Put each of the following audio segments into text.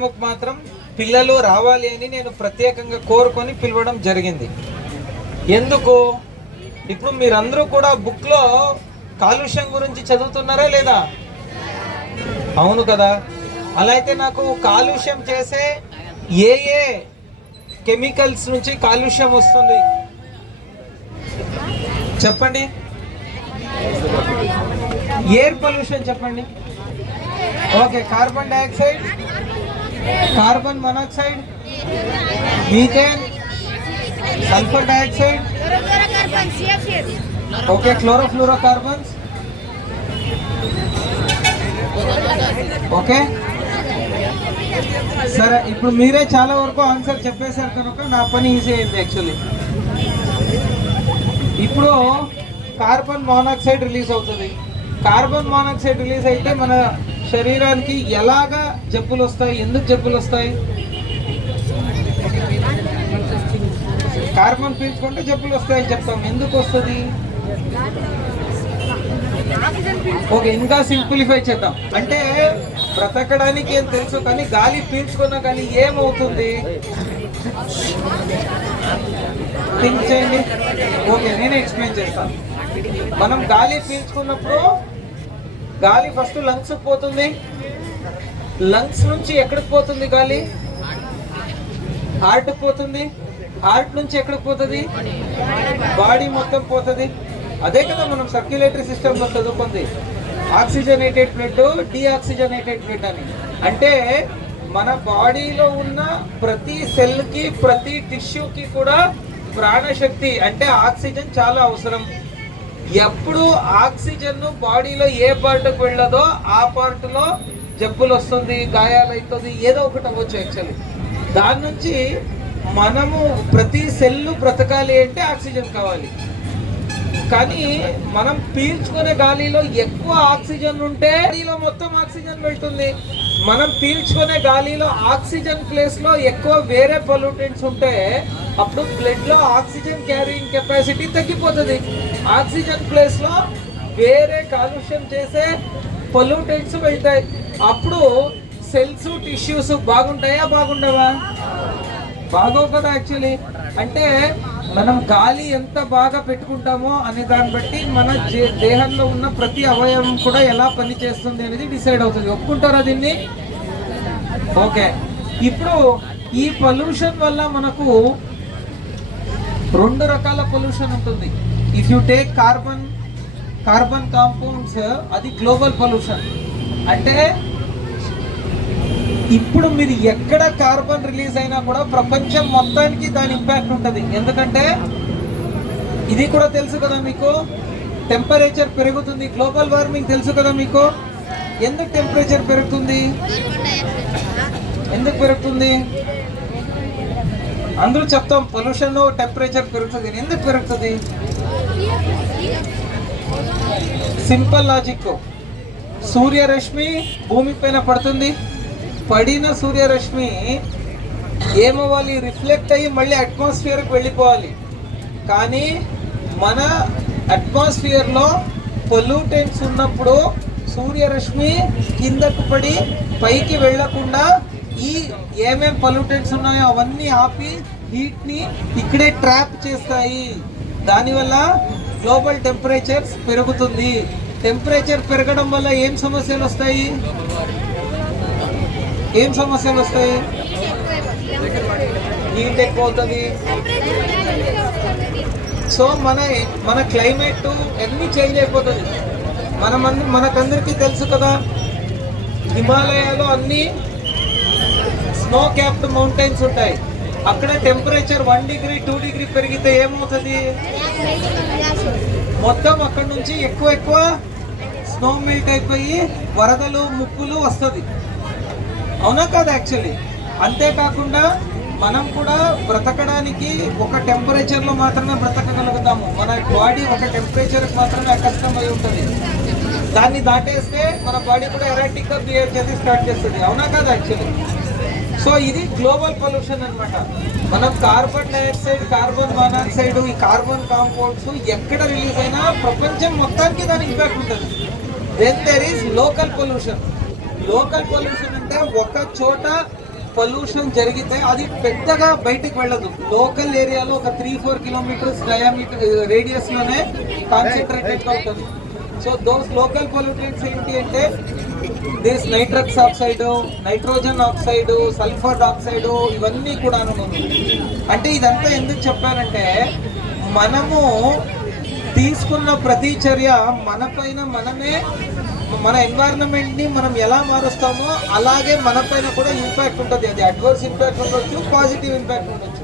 మాత్రం పిల్లలు రావాలి అని నేను ప్రత్యేకంగా కోరుకొని పిలవడం జరిగింది. ఎందుకు? ఇప్పుడు మీరందరూ కూడా బుక్లో కాలుష్యం గురించి చదువుతున్నారా లేదా? అవును కదా. అలా అయితే నాకు కాలుష్యం చేసే ఏ ఏ కెమికల్స్ నుంచి కాలుష్యం వస్తుంది? చెప్పండి. ఎయిర్ పొల్యూషన్ చెప్పండి. Okay carbon dioxide carbon monoxide methane sulphur dioxide okay chlorofluorocarbons okay? సరే ఇప్పుడు మీరే చాలా వరకు ఆన్సర్ చెప్పేశారు కనుక నా పని ఈజీ అయింది యాక్చువల్లీ ఇప్పుడు కార్బన్ మోనాక్సైడ్ రిలీజ్ అవుతుంది. కార్బన్ మోనాక్సైడ్ రిలీజ్ అయితే మన శరీరానికి ఎలాగా జబ్బులు వస్తాయి? ఎందుకు జబ్బులు వస్తాయి? కార్బన్ పీల్చుకుంటే జబ్బులు వస్తాయని చెప్తాం. ఎందుకు వస్తుంది? ఓకే ఇంకా సింప్లిఫై చేద్దాం. అంటే బ్రతకడానికి ఏం తెలుసు కానీ గాలి పీల్చుకున్నా కానీ ఏమవుతుంది? థింక్ చేయండి. ఓకే నేను ఎక్స్ప్లెయిన్ చేస్తాను. మనం గాలి పీల్చుకున్నప్పుడు గాలి ఫస్ట్ లంగ్స్ పోతుంది. లంగ్స్ నుంచి ఎక్కడికి పోతుంది గాలి? హార్ట్ పోతుంది. హార్ట్ నుంచి ఎక్కడికి పోతుంది? బాడీ మొత్తం పోతుంది. అదే కదా మనం సర్క్యులేటరీ సిస్టమ్ చదువుకుంది. ఆక్సిజనేటెడ్ బ్లడ్ డీఆక్సిజనేటెడ్ బ్లడ్ అని. అంటే మన బాడీలో ఉన్న ప్రతి సెల్కి ప్రతి టిష్యూకి కూడా ప్రాణశక్తి అంటే ఆక్సిజన్ చాలా అవసరం. ఎప్పుడు ఆక్సిజన్ బాడీలో ఏ పార్ట్కి వెళ్ళదో ఆ పార్ట్లో జబ్బులు వస్తుంది గాయాలు అవుతుంది ఏదో ఒకటి అవ్వచ్చు యాక్చువల్లీ దాని నుంచి మనము ప్రతి సెల్లు బ్రతకాలి అంటే ఆక్సిజన్ కావాలి. కానీ మనం పీల్చుకునే గాలిలో ఎక్కువ ఆక్సిజన్ ఉంటే గాలిలో మొత్తం ఆక్సిజన్ వెళ్తుంది. మనం పీల్చుకునే గాలిలో ఆక్సిజన్ ప్లేస్లో ఎక్కువ వేరే పొల్యూటెంట్స్ ఉంటే అప్పుడు బ్లడ్లో ఆక్సిజన్ క్యారింగ్ కెపాసిటీ తగ్గిపోతుంది. ఆక్సిజన్ ప్లేస్లో వేరే కాలుష్యం చేసే పొల్యూటెంట్స్ వెళ్తాయి. అప్పుడు సెల్స్ టిష్యూస్ బాగుంటాయా బాగుండవా? బాగోవు కదా యాక్చువల్లీ అంటే మనం గాలి ఎంత బాగా పెట్టుకుంటామో అనే దాన్ని బట్టి మన దేహంలో ఉన్న ప్రతి అవయవం కూడా ఎలా పనిచేస్తుంది అనేది డిసైడ్ అవుతుంది. ఒప్పుకుంటారా దీన్ని? ఓకే. ఇప్పుడు ఈ పొల్యూషన్ వల్ల మనకు రెండు రకాల పొల్యూషన్ ఉంటుంది. If you take carbon carbon compounds అది గ్లోబల్ పొల్యూషన్ అంటే ఇప్పుడు మీరు ఎక్కడ కార్బన్ రిలీజ్ అయినా కూడా ప్రపంచం మొత్తానికి దాని ఇంపాక్ట్ ఉంటుంది. ఎందుకంటే ఇది కూడా తెలుసు కదా మీకు? టెంపరేచర్ పెరుగుతుంది. గ్లోబల్ వార్మింగ్ తెలుసు కదా మీకు? ఎందుకు టెంపరేచర్ పెరుగుతుంది? ఎందుకు పెరుగుతుంది? అందరూ చెప్తాం పొల్యూషన్ టెంపరేచర్ పెరుగుతుంది ఎందుకు పెరుగుతుంది? సింపుల్ లాజిక్ సూర్యరశ్మి భూమి పైన పడుతుంది. పడిన సూర్యరశ్మి ఏమవ్వాలి రిఫ్లెక్ట్ అయ్యి మళ్ళీ అట్మాస్ఫియర్కి వెళ్ళిపోవాలి. కానీ మన అట్మాస్ఫియర్లో పొల్యూటెంట్స్ ఉన్నప్పుడు సూర్యరశ్మి కిందకు పడి పైకి వెళ్ళకుండా ఈ ఏమేం పొల్యూటెంట్స్ ఉన్నాయో అవన్నీ ఆపి హీట్ని ఇక్కడే ట్రాప్ చేస్తాయి. దానివల్ల గ్లోబల్ టెంపరేచర్స్ పెరుగుతుంది. టెంపరేచర్ పెరగడం వల్ల ఏం సమస్యలు వస్తాయి? ఏం సమస్యలు వస్తాయి? హీట్ ఎక్కువ అవుతుంది సో మన మన క్లైమేట్ అన్ని చేంజ్ అయిపోతుంది. మనమంది మనకందరికీ తెలుసు కదా హిమాలయాలో అన్నీ స్నో క్యాప్డ్ మౌంటైన్స్ ఉంటాయి. అక్కడ temperature one degree two degree పెరిగితే ఏమవుతుంది? మొత్తం అక్కడ నుంచి ఎక్కువ ఎక్కువ స్నో మెల్ట్ అయిపోయి వరదలు ముప్పులు వస్తుంది. అవునా కాదు యాక్చువల్లీ? అంతేకాకుండా మనం కూడా బ్రతకడానికి ఒక టెంపరేచర్లో మాత్రమే బ్రతకగలుగుతాము. మన బాడీ ఒక టెంపరేచర్కి మాత్రమే అకష్టమై ఉంటుంది. దాన్ని దాటేస్తే మన బాడీ కూడా ఎరాటిక్గా బిహేవ్ చేసి స్టార్ట్ చేస్తుంది. అవునా కాదు యాక్చువల్లీ? సో ఇది గ్లోబల్ పొల్యూషన్ అనమాట మనం కార్బన్ డైఆక్సైడ్ కార్బన్ మోనాక్సైడ్ ఈ కార్బన్ కాంపౌండ్స్ ఎక్కడ రిలీజ్ అయినా ప్రపంచం మొత్తానికి దాని ఇంపాక్ట్ ఉంటుంది. Then there is local pollution local pollution అంటే ఒక చోట పొల్యూషన్ జరిగితే అది పెద్దగా బయటికి వెళ్ళదు. లోకల్ ఏరియాలో ఒక త్రీ ఫోర్ కిలోమీటర్స్ డయామీటర్ రేడియస్లోనే కాన్సన్ట్రేటెడ్ అవుతుంది ఉంటుంది. సో దోస్ లోకల్ పొల్యూటెంట్స్ ఏంటి అంటే this nitrous oxide nitrogen oxide sulphur oxide ఇవన్నీ కూడా అంటే ఇదంతా ఎందుకు చెప్పానంటే మనము తీసుకున్న ప్రతి చర్య మనపైన మనమే మన ఎన్వైరన్మెంట్ని మనం ఎలా మారుస్తామో అలాగే మనపైన కూడా ఇంపాక్ట్ ఉంటుంది. అది అడ్వర్స్ ఇంపాక్ట్ ఉండొచ్చు పాజిటివ్ ఇంపాక్ట్ ఉండొచ్చు.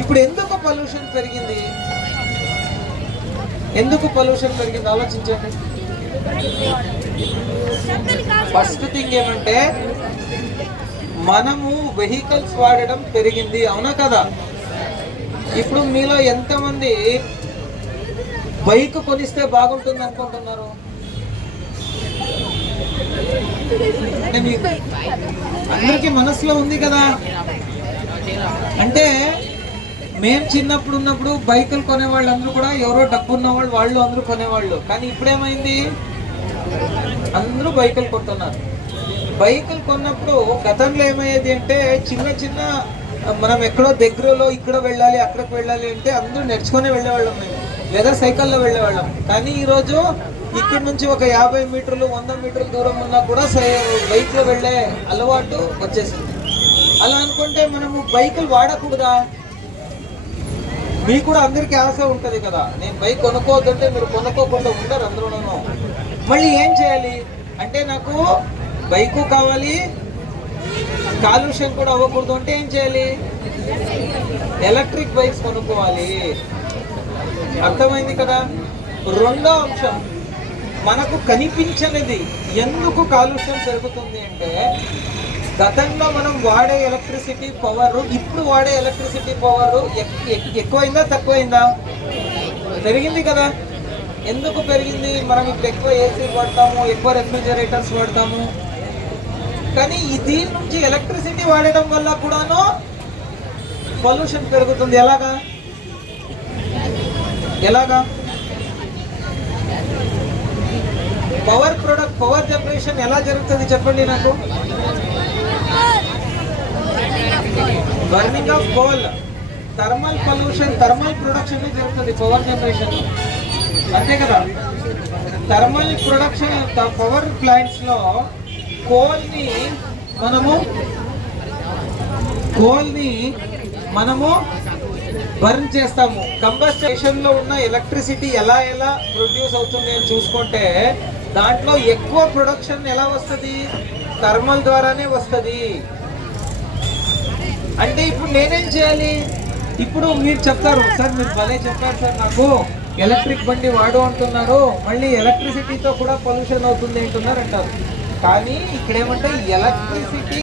ఇప్పుడు ఎందుకు పొల్యూషన్ పెరిగింది? ఎందుకు పొల్యూషన్ పెరిగింది? ఆలోచించండి. ఫస్ట్ థింగ్ ఏమంటే మనము వెహికల్స్ వాడడం పెరిగింది. అవునా కదా? ఇప్పుడు మీలో ఎంతమంది బైక్ కొనిస్తే బాగుంటుంది అనుకుంటున్నారు అంటే అందరికీ మనసులో ఉంది కదా? అంటే మేము చిన్నప్పుడు ఉన్నప్పుడు బైకులు కొనేవాళ్ళు అందరూ కూడా ఎవరో డబ్బు ఉన్నవాళ్ళు వాళ్ళు అందరూ కొనేవాళ్ళు. కానీ ఇప్పుడేమైంది? అందరూ బైకులు కొంటున్నారు బైకులు కొన్నప్పుడు గతంలో ఏమయ్యేది అంటే చిన్న చిన్న మనం ఎక్కడో దగ్గరలో ఇక్కడ వెళ్ళాలి అక్కడికి వెళ్ళాలి అంటే అందరూ నడుచుకొని వెళ్ళేవాళ్ళం మేము. లేదా సైకిల్లో వెళ్ళేవాళ్ళం. కానీ ఈరోజు ఇక్కడ నుంచి ఒక యాభై మీటర్లు వంద మీటర్ల దూరం ఉన్నా కూడా బైక్లో వెళ్ళే అలవాటు వచ్చేసింది. అలా అనుకుంటే మనము బైకులు వాడకూడదా? మీకు కూడా అందరికీ ఆశ ఉంటుంది కదా. నేను బైక్ కొనుక్కోవద్దంటే మీరు కొనుక్కోకుండా ఉండరు అందరూను మళ్ళీ ఏం చేయాలి? అంటే నాకు బైకు కావాలి కాలుష్యం కూడా అవ్వకూడదు అంటే ఏం చేయాలి? ఎలక్ట్రిక్ బైక్స్ కొనుక్కోవాలి. అర్థమైంది కదా? రెండో అంశం మనకు కనిపించనిది ఎందుకు కాలుష్యం పెరుగుతుంది అంటే గతంలో మనం వాడే ఎలక్ట్రిసిటీ పవర్ ఇప్పుడు వాడే ఎలక్ట్రిసిటీ పవర్ ఎక్కువైందా తక్కువైందా? పెరిగింది కదా. ఎందుకు పెరిగింది? మనం ఇప్పుడు ఎక్కువ ఏసీ వాడతాము ఎక్కువ రెఫ్రిజరేటర్స్ వాడతాము. కానీ దీని నుంచి ఎలక్ట్రిసిటీ వాడడం వల్ల కూడాను పొల్యూషన్ పెరుగుతుంది. ఎలాగా? ఎలాగా? పవర్ ప్రొడక్ట్ పవర్ జనరేషన్ ఎలా జరుగుతుంది చెప్పండి నాకు. Burning of coal thermal pollution thermal production జరుగుతుంది పవర్ జనరేషన్ అంతే కదా? థర్మల్ ప్రొడక్షన్ పవర్ ప్లాంట్స్లో కోల్ని మనము కోల్ని మనము బర్న్ చేస్తాము. కంబస్టేషన్లో ఉన్న ఎలక్ట్రిసిటీ ఎలా ఎలా ప్రొడ్యూస్ అవుతుంది అని చూసుకుంటే దాంట్లో ఎక్కువ ప్రొడక్షన్ ఎలా వస్తుంది? థర్మల్ ద్వారానే వస్తుంది. అంటే ఇప్పుడు నేనేం చేయాలి? ఇప్పుడు మీరు చెప్తారు సార్ మీరు భలే చెప్పారు సార్ నాకు. ఎలక్ట్రిక్ బండి వాడు అంటున్నారు మళ్ళీ ఎలక్ట్రిసిటీతో కూడా పొల్యూషన్ అవుతుంది అంటున్నారు అంటారు కానీ ఇక్కడ ఏమంటే ఎలక్ట్రిసిటీ